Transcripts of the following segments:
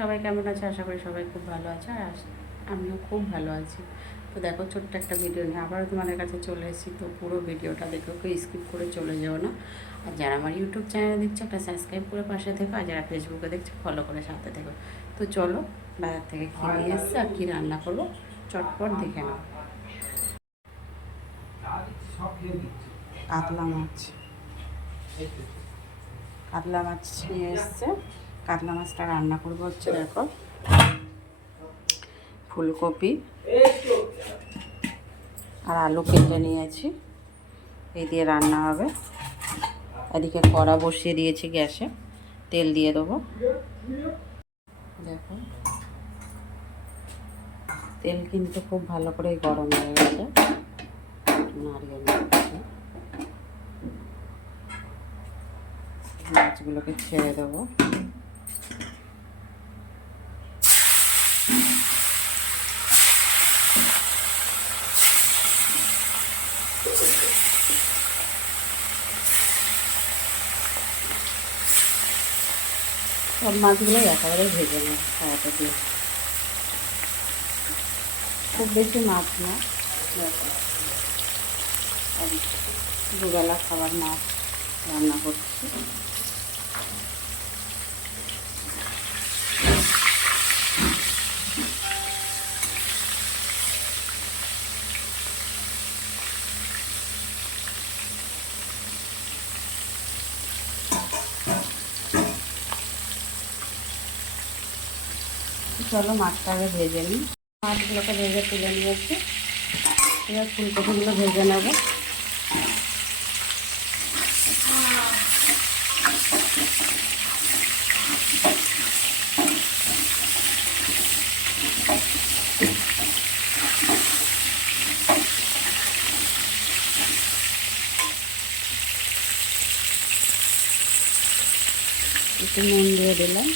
সবাই কেমন আছে? আশা করি সবাই খুব ভালো আছে। আর আমিও খুব ভালো আছি। তো দেখো, ছোট্ট একটা ভিডিও নিয়ে আবারও তোমাদের কাছে চলে এসেছি। তো পুরো ভিডিওটা দেখো, কেউ স্কিপ করে চলে যাও না। আর যারা আমার ইউটিউব চ্যানেলে দেখছো একটা সাবস্ক্রাইব করে পাশে থেকো, আর যারা ফেসবুকে দেখছো ফলো করে সাথে থেকো। তো চলো, বাজার থেকে কী নিয়ে এসছে আর কী রান্না করবো চটপট দেখে নাও। কাতলা মাছ নিয়ে এসছে। কাতলা মাছটা রান্না করবো হচ্ছে, দেখো, ফুলকপি আর আলু কেটে নিয়েছি, এই দিয়ে রান্না হবে। এদিকে কড়া বসিয়ে দিয়েছি গ্যাসে, তেল দিয়ে দেবো। দেখো, তেল কিন্তু খুব ভালো করে গরম হয়ে গেছে। নারিয়েল দিচ্ছি, মাছগুলোকে ছেড়ে দেবো। সব মাছগুলোই একেবারে ভেজে নেব কড়াতে দিয়ে। খুব বেশি মাছ না, দুবেলা খাবার মাছ রান্না করছি। চলো মাছটা আগে ভেজে নিই। মাছগুলোকে ভেজে তুলে নিয়েছি, এবার ফুলকপিগুলো ভেজে নেব। একটু নুন দিয়ে দিলাম,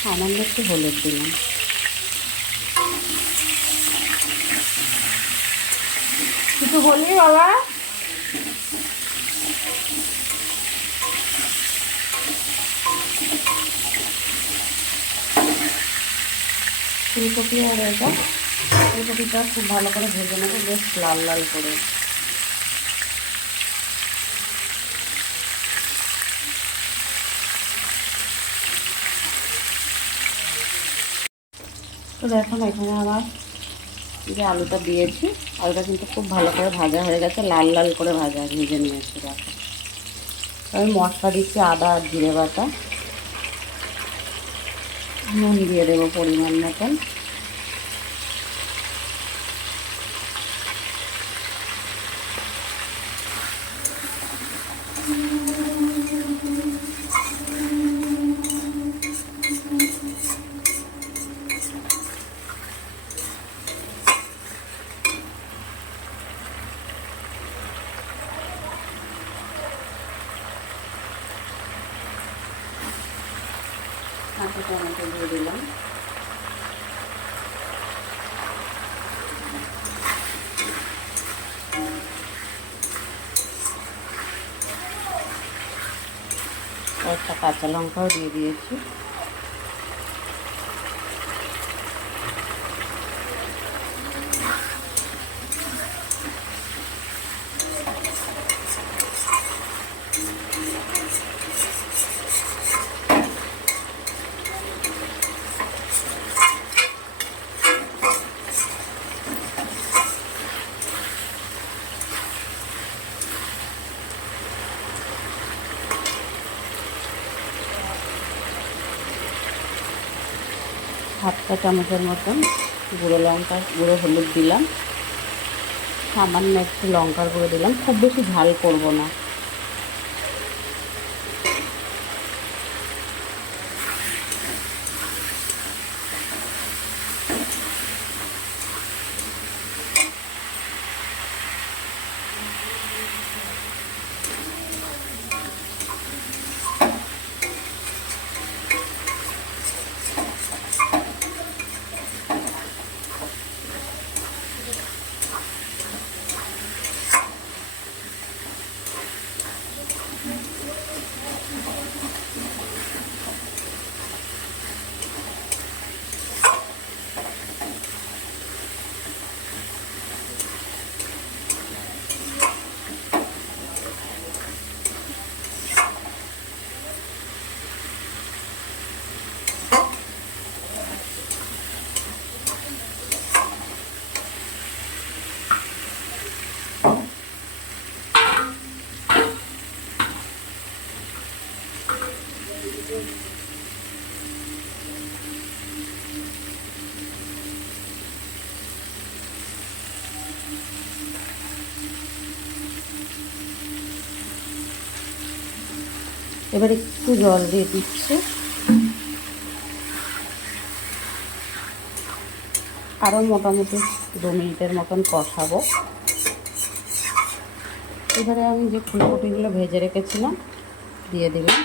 সামান্য একটু হলুদ দিলাম। কিছু বললি বাবা? ফুলকপি আর ফুলকপিটা খুব ভালো করে ভেজে নেবো, বেশ লাল লাল করে। তো দেখুন, এখানে আমার যে আলুটা দিয়েছি, আলুটা কিন্তু খুব ভালো করে ভাজা হয়ে গেছে, লাল লাল করে ভেজে নিয়েছি। দেখো, আমি মশলা দিচ্ছি, আদা আর জিরে বাটা, নুন দিয়ে দেবো পরিমাণ মতন। কাঁচা টমেটো দিয়ে দিলাম। একটা কাঁচা লঙ্কাও দিয়ে দিয়েছি। হাফ চা চামচের মতন গুঁড়ো হলুদ দিলাম, সামান্য একটু লঙ্কার গুঁড়ো দিলাম। খুব বেশি ঝাল করব না। এবার একটু জল দিয়ে দিচ্ছি, আরও মোটামুটি 2 মিনিটের মতন কষাবো। এবারে আমি যে ফুলকপিগুলো ভেজে রেখেছিলাম দিয়ে দিলাম।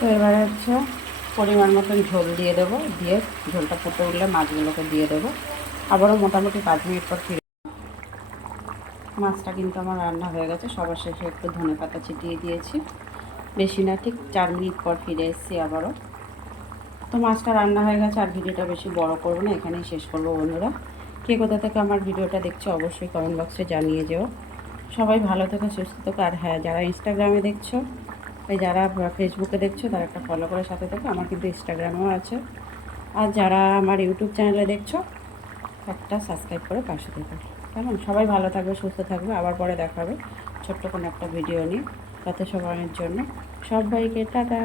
তো এবারে হচ্ছে পরিমাণ মতন ঝোল দিয়ে দেবো, দিয়ে ঝোলটা ফুটে উঠলে মাছগুলোকে দিয়ে দেবো। আবারও মোটামুটি 5 মিনিট পর ফিরে, মাছটা কিন্তু আমার রান্না হয়ে গেছে। সবার শেষে একটু ধনেপাতা ছিটিয়ে দিয়েছি, বেশি না, ঠিক 4 মিনিট পর ফিরে এসেছি আবারও। তো মাছটা রান্না হয়ে গেছে, আর ভিডিওটা বেশি বড় করবো না, এখানেই শেষ করবো। বন্ধুরা, কে কোথা থেকে আমার ভিডিওটা দেখছো অবশ্যই কমেন্ট বক্সে জানিয়ে যেও। সবাই ভালো থেকো, সুস্থ থেকো। আর হ্যাঁ, যারা ইনস্টাগ্রামে দেখছো, যারা ফেসবুকে দেখছো তারা একটা ফলো করে সাথে থেকো, আমার কিন্তু ইনস্টাগ্রামেও আছে। আর যারা আমার ইউটিউব চ্যানেলে দেখছো একটা সাবস্ক্রাইব করে পাশে থেকো। কেমন? সবাই ভালো থাকবে, সুস্থ থাকবে। আবার পরে দেখা হবে ছোট্ট কোনো একটা ভিডিও নিয়ে। তাতে সবার জন্য সবাইকে টাটা।